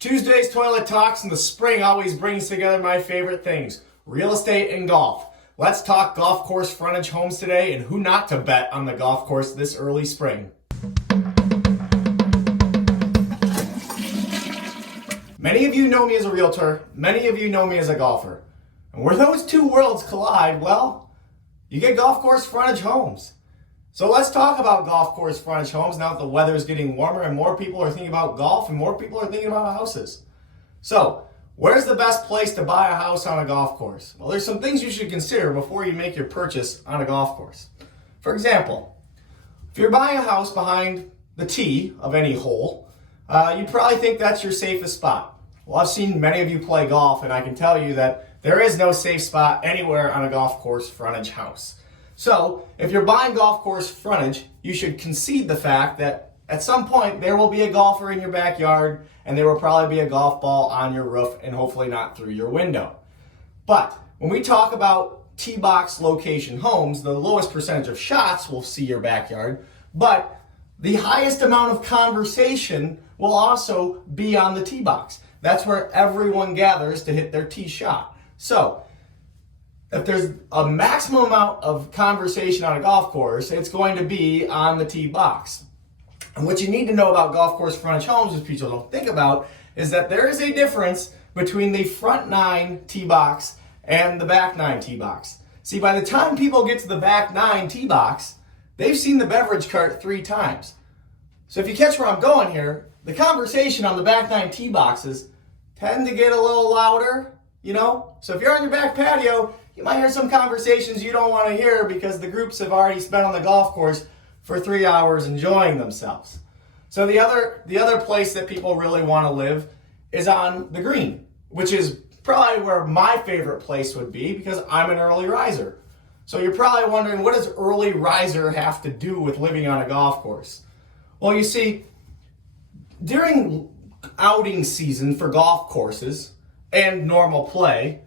Tuesday's Toilet Talks in the spring always brings together my favorite things, real estate and golf. Let's talk golf course frontage homes today and who not to bet on the golf course this early spring. Many of you know me as a realtor, many of you know me as a golfer. And where those two worlds collide, well, you get golf course frontage homes. So let's talk about golf course frontage homes now that the weather is getting warmer and more people are thinking about golf and more people are thinking about houses. So, where's the best place to buy a house on a golf course? Well, there's some things you should consider before you make your purchase on a golf course. For example, if you're buying a house behind the tee of any hole, you probably think that's your safest spot. Well, I've seen many of you play golf and I can tell you that there is no safe spot anywhere on a golf course frontage house. So, if you're buying golf course frontage, you should concede the fact that at some point there will be a golfer in your backyard and there will probably be a golf ball on your roof and hopefully not through your window. But when we talk about tee box location homes, the lowest percentage of shots will see your backyard, but the highest amount of conversation will also be on the tee box. That's where everyone gathers to hit their tee shot. So, if there's a maximum amount of conversation on a golf course, it's going to be on the tee box. And what you need to know about golf course frontage homes, which people don't think about, is that there is a difference between the front 9 tee box and the back 9 tee box. See, by the time people get to the back 9 tee box, they've seen the beverage cart 3 times. So if you catch where I'm going here, the conversation on the back 9 tee boxes tend to get a little louder, you know? So if you're on your back patio, you might hear some conversations you don't want to hear because the groups have already spent on the golf course for 3 hours enjoying themselves. So the other place that people really want to live is on the green, which is probably where my favorite place would be because I'm an early riser. So you're probably wondering, what does early riser have to do with living on a golf course? Well, you see, during outing season for golf courses and normal play,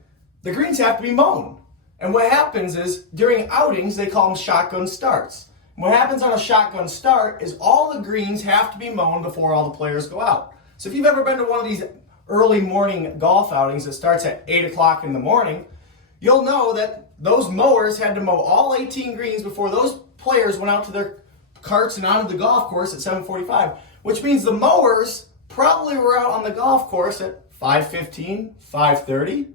the greens have to be mown. And what happens is, during outings, they call them shotgun starts. And what happens on a shotgun start is all the greens have to be mown before all the players go out. So if you've ever been to one of these early morning golf outings that starts at 8 o'clock in the morning, you'll know that those mowers had to mow all 18 greens before those players went out to their carts and onto the golf course at 7:45, which means the mowers probably were out on the golf course at 5:15, 5:30.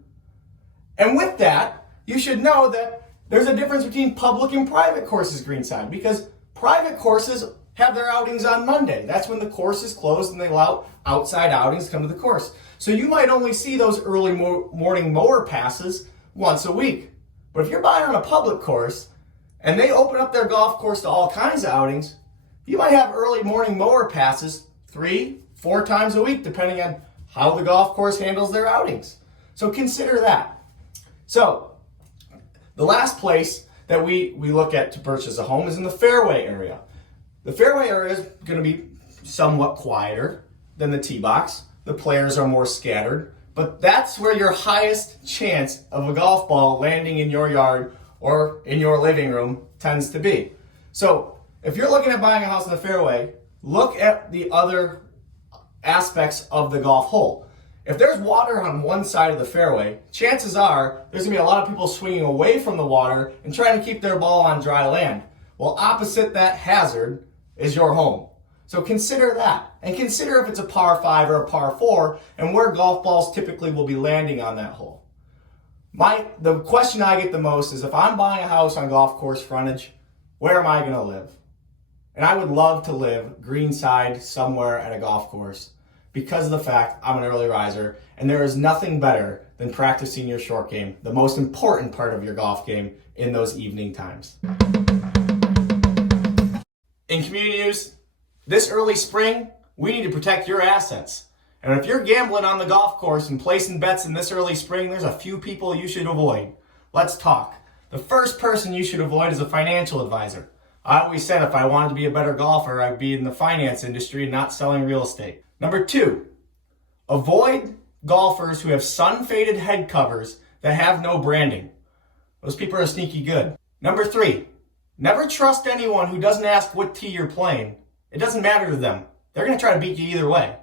And with that, you should know that there's a difference between public and private courses greenside because private courses have their outings on Monday. That's when the course is closed and they allow outside outings to come to the course. So you might only see those early morning mower passes once a week. But if you're buying on a public course and they open up their golf course to all kinds of outings, you might have early morning mower passes 3-4 times a week depending on how the golf course handles their outings. So consider that. So, the last place that we look at to purchase a home is in the fairway area. The fairway area is going to be somewhat quieter than the tee box. The players are more scattered, but that's where your highest chance of a golf ball landing in your yard or in your living room tends to be. So, if you're looking at buying a house in the fairway, look at the other aspects of the golf hole. If there's water on one side of the fairway, chances are there's going to be a lot of people swinging away from the water and trying to keep their ball on dry land. Well, opposite that hazard is your home. So consider that. And consider if it's a par 5 or a par 4 and where golf balls typically will be landing on that hole. The question I get the most is if I'm buying a house on golf course frontage, where am I going to live? And I would love to live greenside somewhere at a golf course because of the fact I'm an early riser, and there is nothing better than practicing your short game, the most important part of your golf game, in those evening times. In community news, this early spring, we need to protect your assets. And if you're gambling on the golf course and placing bets in this early spring, there's a few people you should avoid. Let's talk. The first person you should avoid is a financial advisor. I always said if I wanted to be a better golfer, I'd be in the finance industry and not selling real estate. Number 2, avoid golfers who have sun-faded head covers that have no branding. Those people are sneaky good. Number 3, never trust anyone who doesn't ask what tee you're playing. It doesn't matter to them. They're going to try to beat you either way.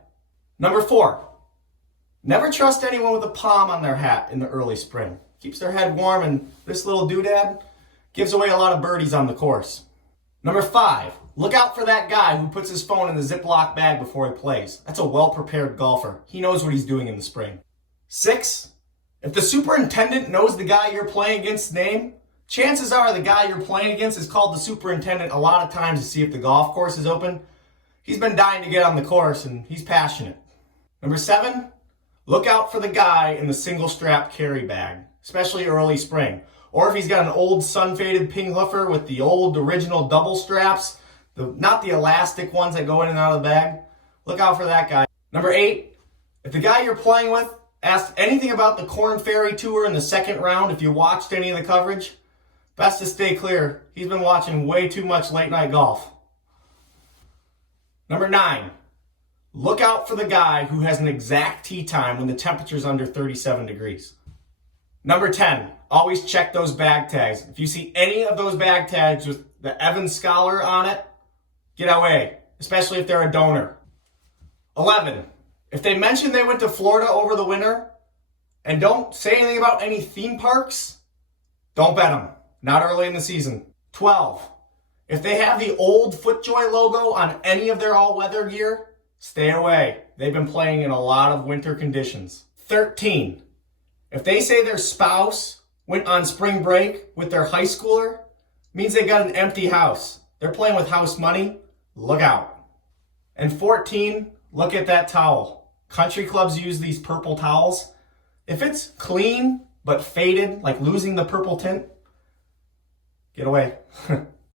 Number 4, Never trust anyone with a palm on their hat in the early spring. Keeps their head warm, and this little doodad gives away a lot of birdies on the course. Number 5, look out for that guy who puts his phone in the Ziploc bag before he plays. That's a well-prepared golfer. He knows what he's doing in the spring. 6, if the superintendent knows the guy you're playing against's name, chances are the guy you're playing against is called the superintendent a lot of times to see if the golf course is open. He's been dying to get on the course, and he's passionate. Number 7, look out for the guy in the single strap carry bag, especially early spring. Or if he's got an old sun-faded Pinghoofer with the old original double straps, not the elastic ones that go in and out of the bag, look out for that guy. Number 8, if the guy you're playing with asked anything about the Korn Ferry Tour in the second round, if you watched any of the coverage, best to stay clear. He's been watching way too much late night golf. Number 9, look out for the guy who has an exact tee time when the temperature's under 37 degrees. Number 10, always check those bag tags. If you see any of those bag tags with the Evans Scholar on it, get away, especially if they're a donor. 11, if they mention they went to Florida over the winter and don't say anything about any theme parks, don't bet them. Not early in the season. 12, if they have the old FootJoy logo on any of their all-weather gear, stay away. They've been playing in a lot of winter conditions. 13, if they say their spouse went on spring break with their high schooler, means they got an empty house. They're playing with house money. Look out. And 14, look at that towel. Country clubs use these purple towels. If it's clean but faded, like losing the purple tint, get away.